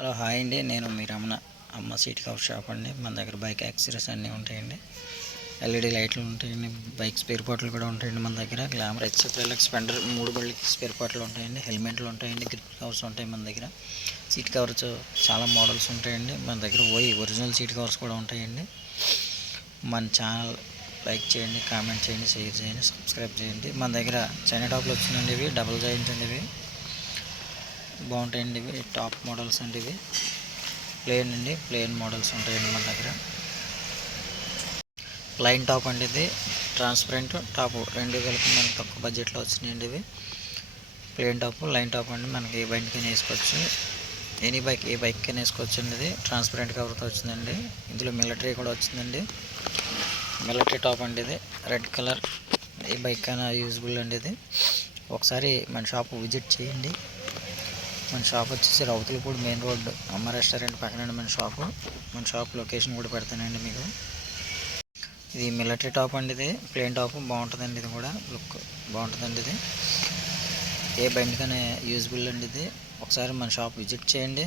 Hello hi అండి. నేను మీ రమణ. అమ్మ సీట్ కవర్ షాప్ అండి. మన దగ్గర బైక్ యాక్సరీస్ అన్నీ ఉంటాయండి. ఎల్ఈడి లైట్లు ఉంటాయండి. బైక్ స్పేర్ పార్ట్లు కూడా ఉంటాయండి మన దగ్గర. గ్లామర్ హెచ్ఎఫ్ స్పెండర్ మూడు బళ్ళకి స్పేర్ పార్ట్లు ఉంటాయండి. హెల్మెట్లు ఉంటాయండి. గ్రిప్ కవర్స్ ఉంటాయి మన దగ్గర. సీట్ కవర్స్ చాలా మోడల్స్ ఉంటాయండి. మన దగ్గర ఓయి ఒరిజినల్ సీట్ కవర్స్ కూడా ఉంటాయండి. మన ఛానల్ లైక్ చేయండి కామెంట్ చేయండి షేర్ చేయండి సబ్స్క్రైబ్ చేయండి. మన దగ్గర చైనా టాప్లు వచ్చినాయండి ఇవి. డబుల్ జాయింట్ అండి ఇవి. బాగుంటాయండి ఇవి. టాప్ మోడల్స్ అండి ఇవి. ప్లేన్ అండి ప్లేన్ మోడల్స్ ఉంటాయండి మన దగ్గర. లైన్ టాప్ అండి ఇది. ట్రాన్స్పరెంట్ టాప్ రెండు కలిపి మనకి తక్కువ బడ్జెట్లో వచ్చినాయండి ఇవి. ప్లేన్ టాప్ లైన్ టాప్ అండి మనకి ఏ బైక్కైనా వేసుకోవచ్చు. ఎనీ బైక్ ఏ బైక్కైనా వేసుకోవచ్చు అండి ఇది. ట్రాన్స్పరెంట్ కవర్తో వచ్చిందండి. ఇందులో మిలిటరీ కూడా వచ్చిందండి. మిలిటరీ టాప్ అండి ఇది. రెడ్ కలర్ ఏ బైక్ అయినా యూజ్బుల్ అండి ఇది. ఒకసారి మన షాప్ విజిట్ చేయండి. మన షాప్ వచ్చేసి Rowthulapudi main road Amma restaurant పక్కనండి మన షాపు మన షాప్ లొకేషన్ కూడా పెడతానండి మీకు. ఇది మిలిటరీ టాప్ అండి ఇది. ప్లేన్ టాప్ బాగుంటుందండి ఇది కూడా. లుక్ బాగుంటుందండి ఇది. ఏ బండికైనా యూజ్బుల్ అండి ఇది. ఒకసారి మన షాప్ విజిట్ చేయండి.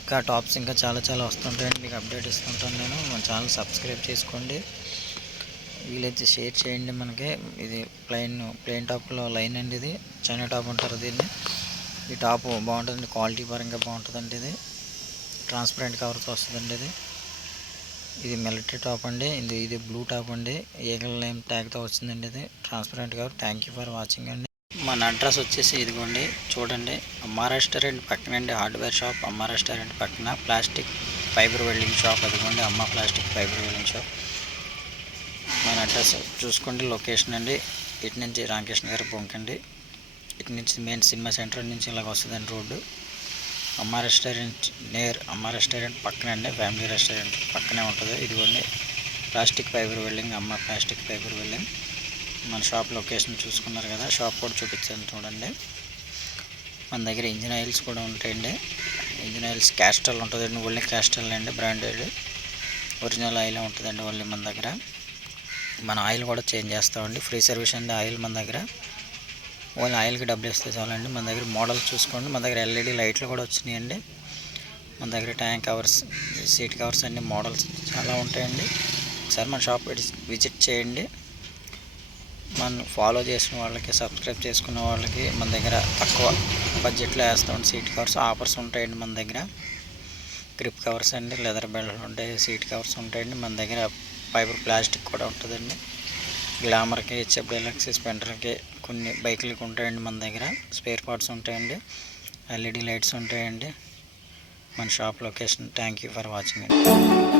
ఇంకా టాప్స్ ఇంకా చాలా చాలా వస్తుంటాయండి. మీకు అప్డేట్ ఇస్తుంటాను నేను. మన ఛానల్ సబ్స్క్రైబ్ చేసుకోండి. వీలైతే షేర్ చేయండి మనకి. ఇది ప్లెయిన్ ప్లెయిన్ టాప్లో లైన్ అండి ఇది. చైనా టాప్ అంటారు దీన్ని. ఈ టాప్ బాగుంటుందండి. క్వాలిటీ పరంగా బాగుంటుందండి ఇది. ట్రాన్స్పరెంట్ కవర్తో వస్తుందండి ఇది. ఇది మిలిటరీ టాప్ అండి. ఇది ఇది బ్లూ టాప్ అండి. ఏగల్ నేమ్ ట్యాగ్తో వచ్చిందండి ఇది. Transparent cover. Thank you for watching అండి. మన అడ్రస్ వచ్చేసి ఇదిగోండి. చూడండి. అమ్మ రెస్టారెంట్ పక్కన అండి. Hardware shop. అమ్మ రెస్టారెంట్ పక్కన ప్లాస్టిక్ ఫైబర్ వెల్డింగ్ షాప్ అదిగోండి. Amma plastic fibre welding shop. మన అడ్రస్ చూసుకోండి. లొకేషన్ అండి. ఇటు నుంచి రామకృష్ణ గారి బొంకండి. ఇటు నుంచి మెయిన్ సినిమా సెంటర్ నుంచి ఇలాగ వస్తుందండి రోడ్డు. అమ్మ రెస్టారెంట్ నేర్ అమ్మ రెస్టారెంట్ పక్కనే అండి ఫ్యామిలీ రెస్టారెంట్ పక్కనే ఉంటుంది. ఇదిగోండి plastic fibre welding Amma plastic fibre welding. మన షాప్ లొకేషన్ చూసుకున్నారు కదా షాప్ కూడా చూపించాను చూడండి. మన దగ్గర ఇంజిన్ ఆయిల్స్ కూడా ఉంటాయండి. ఇంజిన్ ఆయిల్స్ క్యాస్టల్ ఉంటుందండి ఓన్లీ క్యాస్టల్ అండి బ్రాండెడ్. ఒరిజినల్ ఆయిల్ ఉంటుందండి ఓన్లీ మన దగ్గర. మన ఆయిల్ కూడా చేంజ్ చేస్తామండి ఫ్రీ సర్వీస్ అండి ఆయిల్ మన దగ్గర. ఓన్లీ ఆయిల్కి డబ్బులు ఇస్తే చాలండి. మన దగ్గర మోడల్ చూసుకోండి. మన దగ్గర ఎల్ఈడి లైట్లు కూడా వచ్చినాయండి. మన దగ్గర ట్యాంక్ కవర్స్ సీట్ కవర్స్ అన్ని మోడల్స్ చాలా ఉంటాయండి. ఒకసారి మన షాప్ విజిట్ చేయండి. మన ఫాలో చేసిన వాళ్ళకి సబ్స్క్రైబ్ చేసుకున్న వాళ్ళకి మన దగ్గర తక్కువ బడ్జెట్లో వేస్తామండి. సీట్ కవర్స్ ఆఫర్స్ ఉంటాయండి మన దగ్గర. గ్రిప్ కవర్స్ అండి లెదర్ బెల్ట్ ఉంటాయి సీట్ కవర్స్ ఉంటాయండి. మన దగ్గర ఫైబర్ ప్లాస్టిక్ కూడా ఉంటుందండి. గ్లామర్కి హెచ్ఎఫ్ డెలక్స్ స్పెండర్కి కొన్ని బైకులకి ఉంటాయండి మన దగ్గర. స్పేర్ పార్ట్స్ ఉంటాయండి. ఎల్ఈడి లైట్స్ ఉంటాయండి. మన shop location. Thank you for watching. అండి